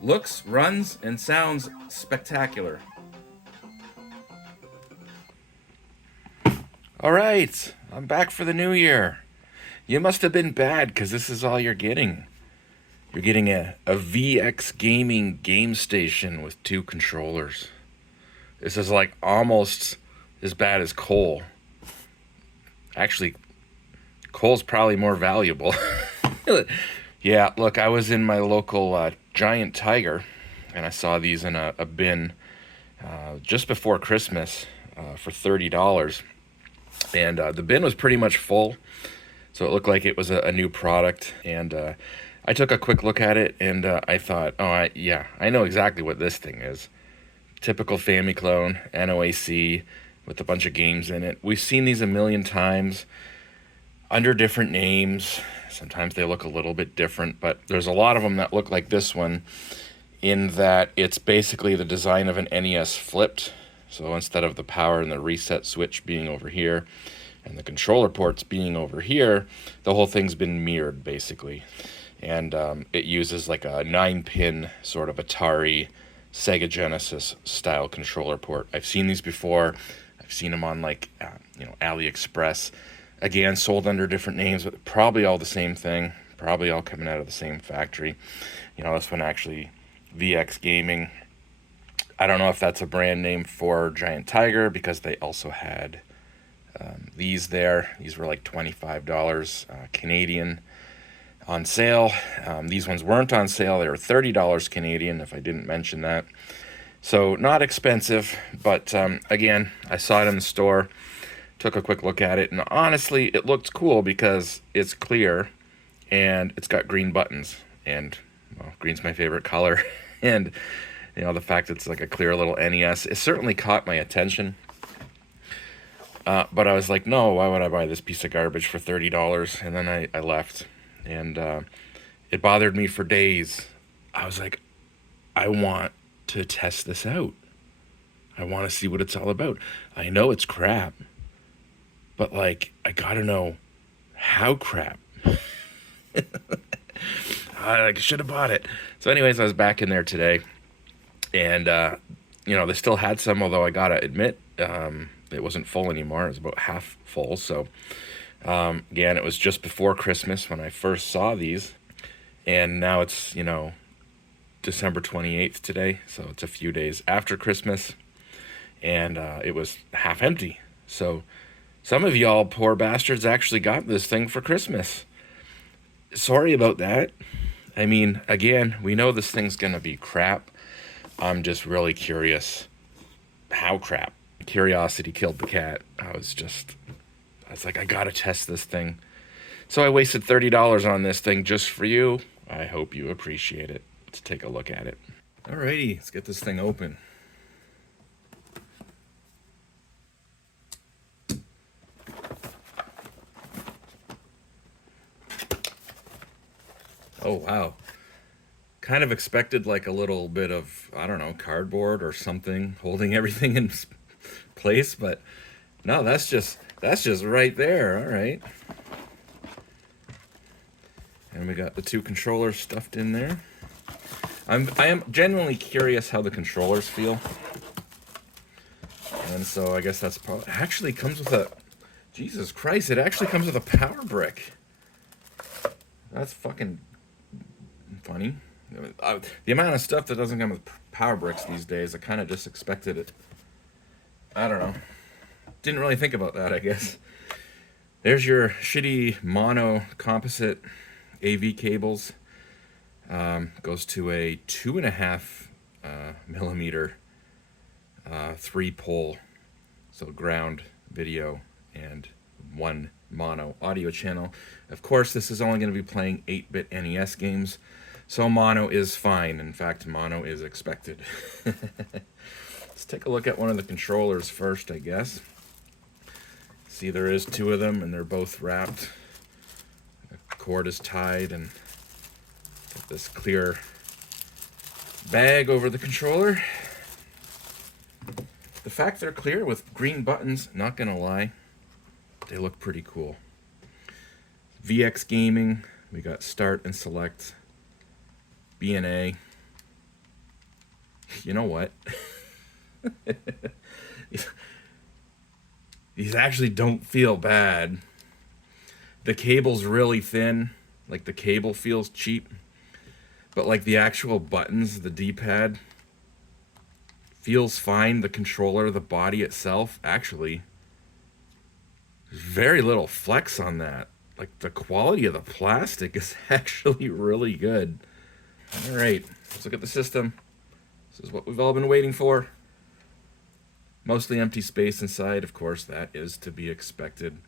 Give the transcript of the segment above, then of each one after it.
Looks, runs, and sounds spectacular. All right, I'm back for the new year. You must have been bad because this is all you're getting. You're getting a VX Gaming game station with 2 controllers. This is like almost as bad as coal. Actually, coal's probably more valuable. Yeah, look, I was in my local Giant Tiger and I saw these in a bin just before Christmas for $30. And the bin was pretty much full, so it looked like it was a new product. And I took a quick look at it and I thought, oh, yeah, I know exactly what this thing is. Typical Famiclone, NoaC, with a bunch of games in it. We've seen these a million times under different names. Sometimes they look a little bit different, but there's a lot of them that look like this one in that it's basically the design of an NES flipped. So instead of the power and the reset switch being over here and the controller ports being over here, the whole thing's been mirrored basically. And it uses like a 9-pin sort of Atari Sega Genesis style controller port. I've seen these before. I've seen them on like AliExpress. Again, sold under different names, but probably all the same thing. Probably all coming out of the same factory. This one actually, VX Gaming. I don't know if that's a brand name for Giant Tiger because they also had these there. These were like $25 Canadian on sale. These ones weren't on sale. They were $30 Canadian, if I didn't mention that. So not expensive, but again, I saw it in the store, took a quick look at it, and honestly, it looked cool because it's clear and it's got green buttons. And, well, green's my favorite color. And, the fact it's like a clear little NES, it certainly caught my attention. But I was like, no, why would I buy this piece of garbage for $30? And then I left. And it bothered me for days. I was like, I want to test this out. I want to see what it's all about. I know it's crap, but like, I gotta know how crap. I should have bought it. So anyways, I was back in there today. And, they still had some, although I gotta admit, it wasn't full anymore. It was about half full. So, again, it was just before Christmas when I first saw these. And now it's, December 28th today. So it's a few days after Christmas. And it was half empty. So some of y'all poor bastards actually got this thing for Christmas. Sorry about that. I mean, again, we know this thing's going to be crap. I'm just really curious how crap. Curiosity killed the cat. I was like, I gotta test this thing. So I wasted $30 on this thing just for you. I hope you appreciate it. Let's take a look at it. Alrighty, let's get this thing open. Oh, wow. Kind of expected like a little bit of, I don't know, cardboard or something holding everything in place, but no, that's just right there. All right. And we got the 2 controllers stuffed in there. I am genuinely curious how the controllers feel. And so I guess that's probably actually comes with a, Jesus Christ, it actually comes with a power brick. That's fucking funny. The amount of stuff that doesn't come with power bricks these days, I kind of just expected it. I don't know. Didn't really think about that, I guess. There's your shitty mono composite AV cables. Goes to a 2.5 millimeter 3-pole, so ground, video, and 1 mono audio channel. Of course, this is only going to be playing 8-bit NES games, so mono is fine. In fact, mono is expected. Let's take a look at one of the controllers first, I guess. See, there is 2 of them, and they're both wrapped. The cord is tied, and got this clear bag over the controller. The fact they're clear with green buttons, not gonna lie, they look pretty cool. VX Gaming, we got start and select, B&A, you know what? These actually don't feel bad. The cable's really thin. Like, the cable feels cheap. But, like, the actual buttons, the D-pad, feels fine. The controller, the body itself, actually, there's very little flex on that. Like, the quality of the plastic is actually really good. All right, let's look at the system. This is what we've all been waiting for. Mostly empty space inside. Of course, that is to be expected.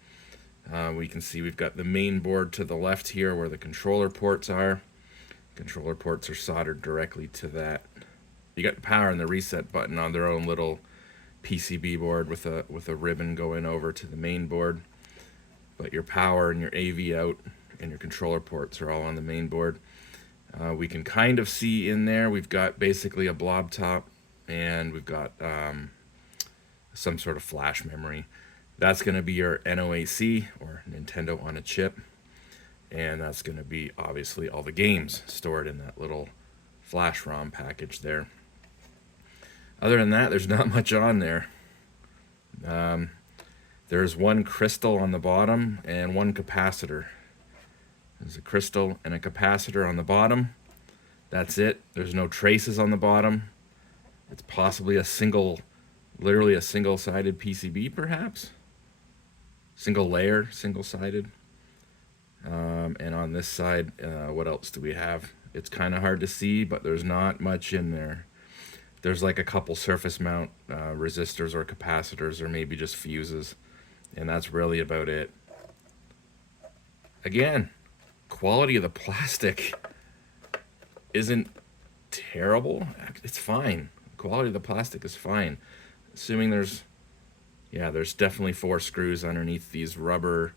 We can see we've got the main board to the left here where the controller ports are. Controller ports are soldered directly to that. You got the power and the reset button on their own little PCB board with a ribbon going over to the main board. But your power and your AV out and your controller ports are all on the main board. We can kind of see in there we've got basically a blob top, and we've got some sort of flash memory. That's going to be your NoaC, or Nintendo on a chip, and that's going to be obviously all the games stored in that little flash ROM package there. Other than that, there's not much on there. There's one crystal on the bottom and one capacitor. There's a crystal and a capacitor on the bottom. That's it. There's no traces on the bottom. It's possibly literally a single-sided PCB, perhaps. Single layer, single-sided. And on this side, what else do we have? It's kind of hard to see, but there's not much in there. There's like a couple surface mount resistors or capacitors, or maybe just fuses. And that's really about it. Again, quality of the plastic isn't terrible. It's fine. Quality of the plastic is fine. Assuming there's definitely 4 screws underneath these rubber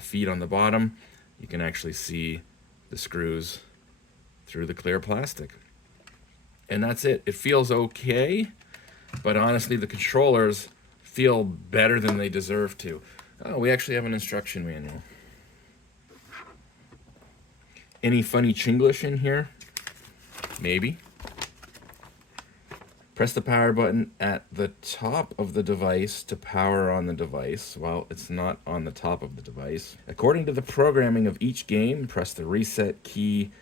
feet on the bottom. You can actually see the screws through the clear plastic. And that's it. It feels okay, but honestly, the controllers feel better than they deserve to. Oh, we actually have an instruction manual. Any funny Chinglish in here? Maybe. Press the power button at the top of the device to power on the device. Well, it's not on the top of the device. According to the programming of each game, press the reset key.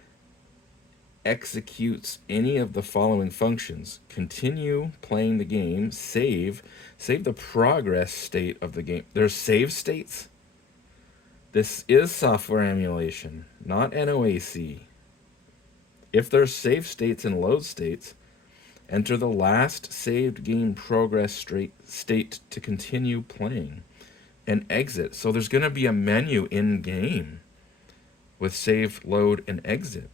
Executes any of the following functions: continue playing the game, save the progress state of the game. There's save states. This is software emulation, not NoaC. If there's save states and load states, enter the last saved game progress state to continue playing, and exit. So there's going to be a menu in game with save, load, and exit.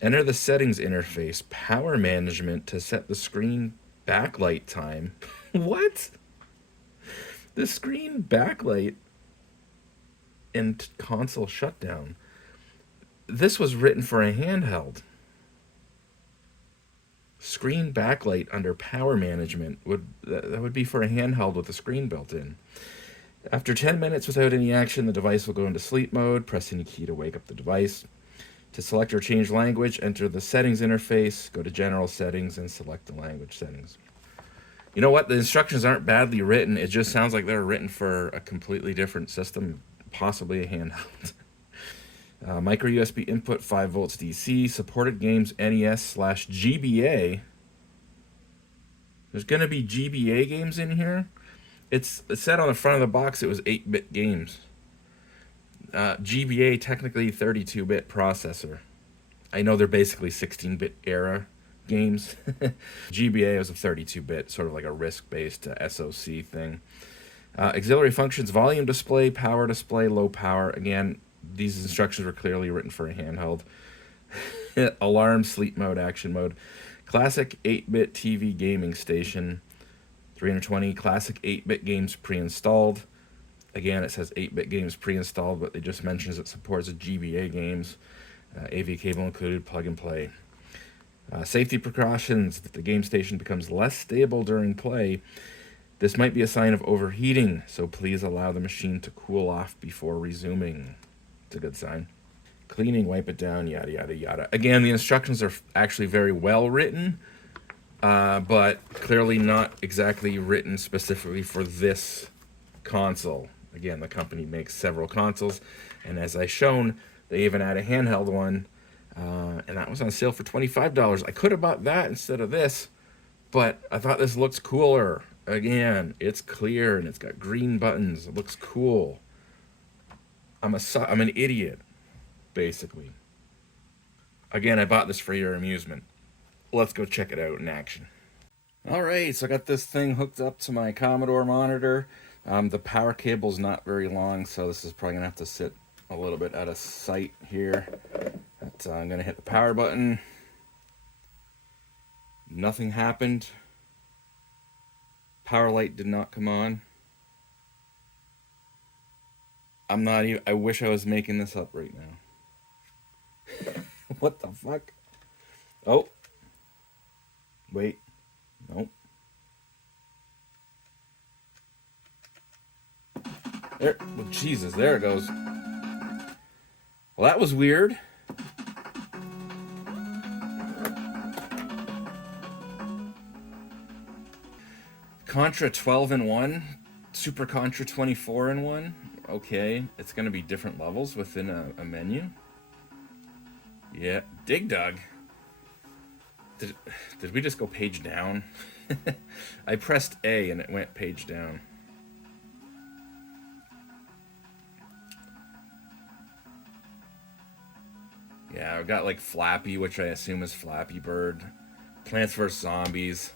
Enter the settings interface, power management, to set the screen backlight time. What? The screen backlight and console shutdown. This was written for a handheld. Screen backlight under power management that would be for a handheld with a screen built in. After 10 minutes without any action, the device will go into sleep mode. Press any key to wake up the device. To select or change language, enter the settings interface, go to general settings, and select the language settings. You know what? The instructions aren't badly written. It just sounds like they're written for a completely different system, possibly a handheld. Micro USB input, 5 volts DC, supported games NES/GBA. There's going to be GBA games in here. It said on the front of the box it was 8-bit games. GBA, technically 32-bit processor. I know they're basically 16-bit era games. GBA was a 32-bit, sort of like a RISC-based SoC thing. Auxiliary functions: volume display, power display, low power. Again, these instructions were clearly written for a handheld. Alarm, sleep mode, action mode. Classic 8-bit TV gaming station. 320 classic 8-bit games pre-installed. Again, it says 8-bit games pre-installed, but it just mentions it supports GBA games. AV cable included, plug and play. Safety precautions: if the game station becomes less stable during play, this might be a sign of overheating, so please allow the machine to cool off before resuming. It's a good sign. Cleaning, wipe it down, yada, yada, yada. Again, the instructions are actually very well written, but clearly not exactly written specifically for this console. Again, the company makes several consoles, and as I shown, they even had a handheld one, and that was on sale for $25. I could have bought that instead of this, but I thought this looks cooler. Again, it's clear and it's got green buttons. It looks cool. I'm an idiot, basically. Again, I bought this for your amusement. Let's go check it out in action. All right, so I got this thing hooked up to my Commodore monitor. The power cable's not very long, so this is probably gonna have to sit a little bit out of sight here. But, I'm gonna hit the power button. Nothing happened. Power light did not come on. I'm not even, I wish I was making this up right now. What the fuck? Oh. Wait. Nope. There. Well, Jesus, there it goes. Well, that was weird. Contra 12 in 1. Super Contra 24 in 1. Okay, it's going to be different levels within a menu. Yeah, Dig Dug. Did we just go page down? I pressed A and it went page down. Yeah, I've got like Flappy, which I assume is Flappy Bird. Plants vs. Zombies.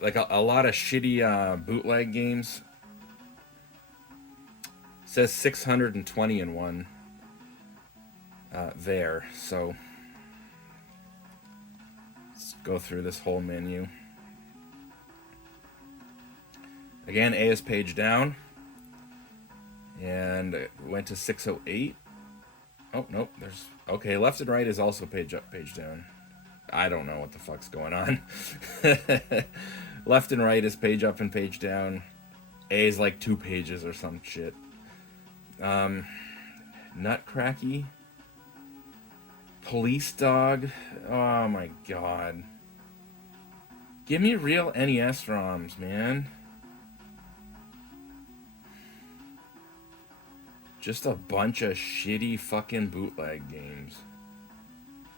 Like a lot of shitty bootleg games. It says 620 in 1 there, so let's go through this whole menu. Again, A is page down, and it went to 608. Oh, nope, there's, okay, left and right is also page up, page down. I don't know what the fuck's going on. Left and right is page up and page down. A is like 2 pages or some shit. Nutcracky. Police Dog. Oh my god. Give me real NES ROMs, man. Just a bunch of shitty fucking bootleg games.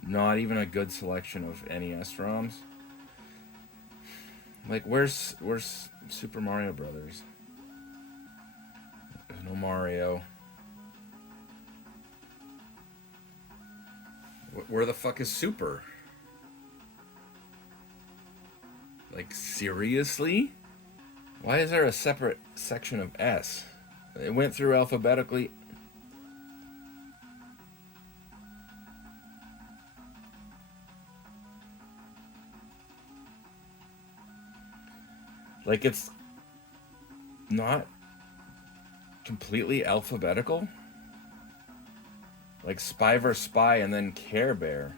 Not even a good selection of NES ROMs. Like, where's Super Mario Brothers? There's no Mario. Where the fuck is Super? Like, seriously? Why is there a separate section of S? It went through alphabetically. Like, it's not completely alphabetical. Like Spy vs. Spy and then Care Bear.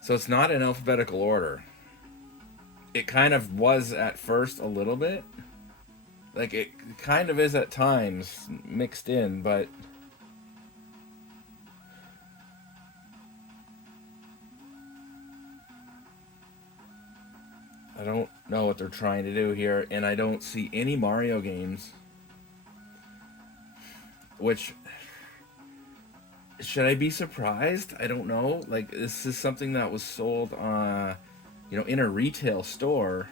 So it's not in alphabetical order. It kind of was at first a little bit. Like, it kind of is at times mixed in, but I don't know what they're trying to do here, and I don't see any Mario games. Which, should I be surprised? I don't know. Like, this is something that was sold in a retail store.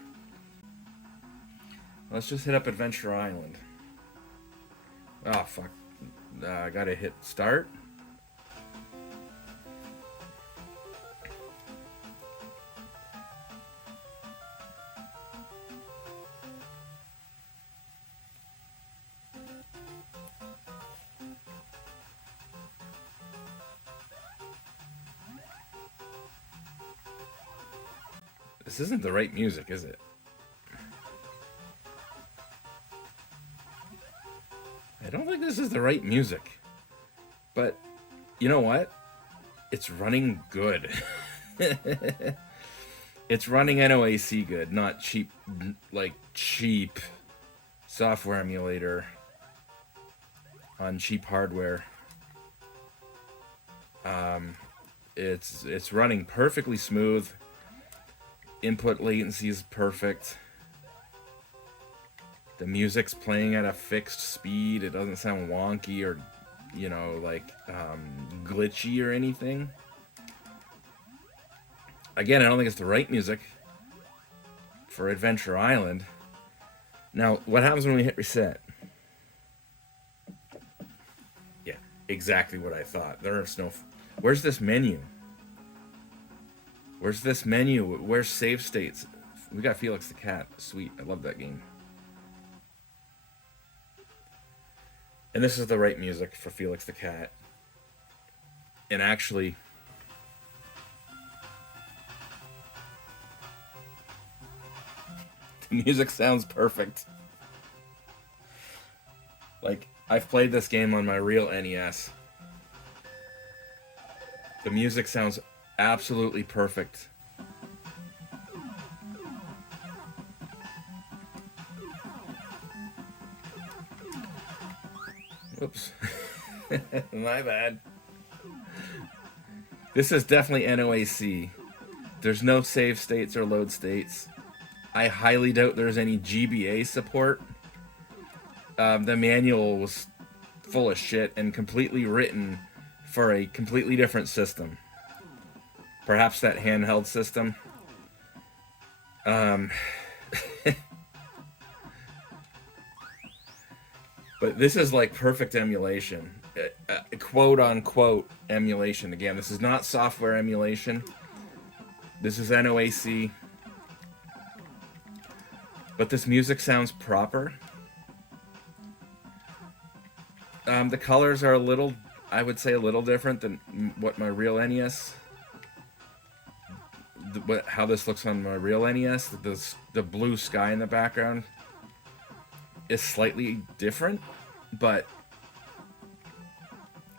Let's just hit up Adventure Island. Oh, fuck. I gotta hit start. This isn't the right music, is it? I don't think this is the right music. But, you know what? It's running good. It's running NoaC good, not cheap software emulator on cheap hardware. It's running perfectly smooth. Input latency is perfect. The music's playing at a fixed speed. It doesn't sound wonky or, you know, like glitchy or anything. Again, I don't think it's the right music for Adventure Island. Now, what happens when we hit reset? Yeah, exactly what I thought. There's no... Where's this menu? Where's this menu? Where's save states? We got Felix the Cat. Sweet. I love that game. And this is the right music for Felix the Cat. And actually... the music sounds perfect. Like, I've played this game on my real NES. The music sounds absolutely perfect. Whoops. My bad. This is definitely NoaC. There's no save states or load states. I highly doubt there's any GBA support. The manual was full of shit and completely written for a completely different system. Perhaps that handheld system. But this is like perfect emulation. Quote unquote emulation. Again, this is not software emulation. This is NoaC. But this music sounds proper. The colors are a little, I would say, a little different than what my real NES, how this looks on my real NES. The blue sky in the background is slightly different, but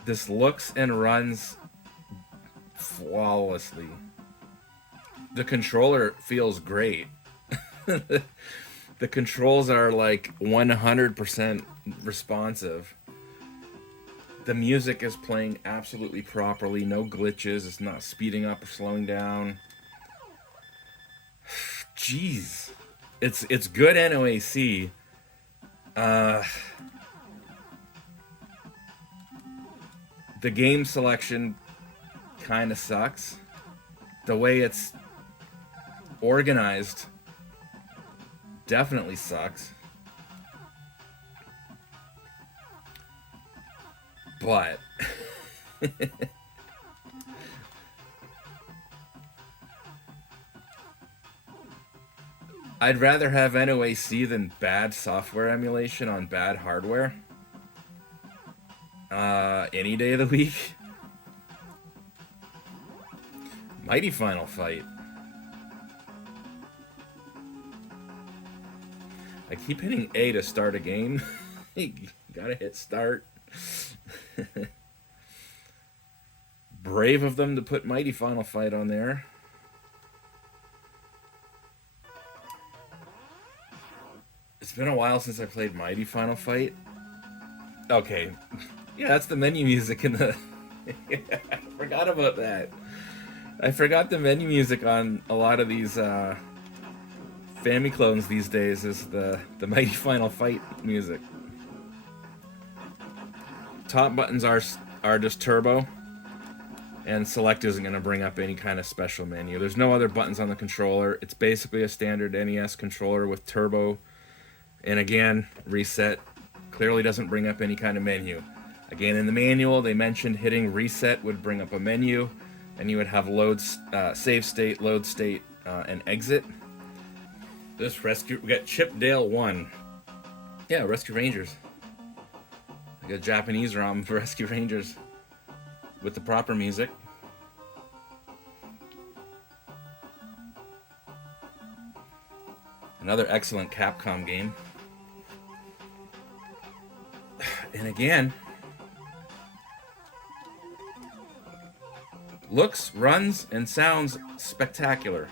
this looks and runs flawlessly. The controller feels great. The controls are like 100% responsive. The music is playing absolutely properly, no glitches, it's not speeding up or slowing down. Jeez. It's good NoaC. The game selection kind of sucks. The way it's organized definitely sucks. But I'd rather have NoaC than bad software emulation on bad hardware. Any day of the week. Mighty Final Fight. I keep hitting A to start a game. You gotta hit start. Brave of them to put Mighty Final Fight on there. It's been a while since I played Mighty Final Fight. Okay. Yeah, that's the menu music in the... I forgot about that. I forgot the menu music on a lot of these Famiclones these days is the Mighty Final Fight music. Top buttons are just turbo, and select isn't going to bring up any kind of special menu. There's no other buttons on the controller. It's basically a standard NES controller with turbo, and again, reset clearly doesn't bring up any kind of menu. Again, in the manual, they mentioned hitting reset would bring up a menu, and you would have save state, load state, and exit. This rescue, we got Chip Dale 1. Yeah, Rescue Rangers. I got Japanese ROM for Rescue Rangers with the proper music. Another excellent Capcom game. And again, looks, runs, and sounds spectacular.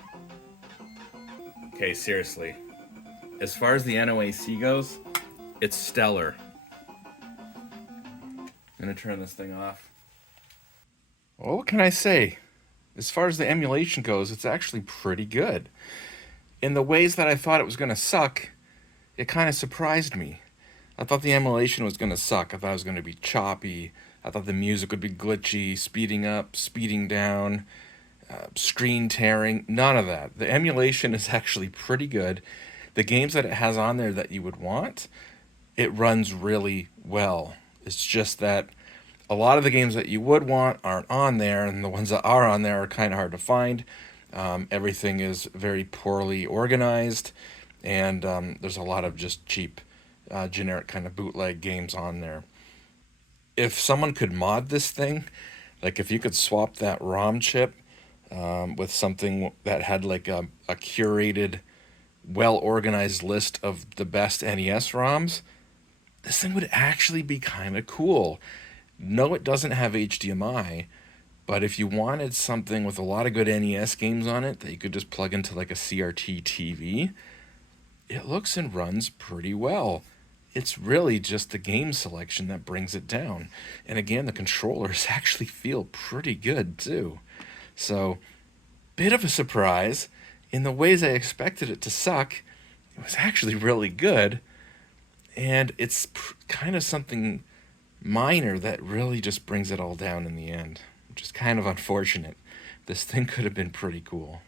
Okay, seriously. As far as the NoaC goes, it's stellar. I'm gonna turn this thing off. Well, what can I say? As far as the emulation goes, it's actually pretty good. In the ways that I thought it was going to suck, it kind of surprised me. I thought the emulation was going to suck. I thought it was going to be choppy. I thought the music would be glitchy, speeding up, speeding down, screen tearing. None of that. The emulation is actually pretty good. The games that it has on there that you would want, it runs really well. It's just that a lot of the games that you would want aren't on there, and the ones that are on there are kind of hard to find. Everything is very poorly organized, and there's a lot of just cheap, generic kind of bootleg games on there. If someone could mod this thing, like if you could swap that ROM chip with something that had like a curated, well organized list of the best NES ROMs, this thing would actually be kind of cool. No, it doesn't have HDMI, but if you wanted something with a lot of good NES games on it that you could just plug into like a CRT TV, it looks and runs pretty well. It's really just the game selection that brings it down. And again, the controllers actually feel pretty good too. So, bit of a surprise. In the ways I expected it to suck, it was actually really good. And it's kind of something minor that really just brings it all down in the end, which is kind of unfortunate. This thing could have been pretty cool.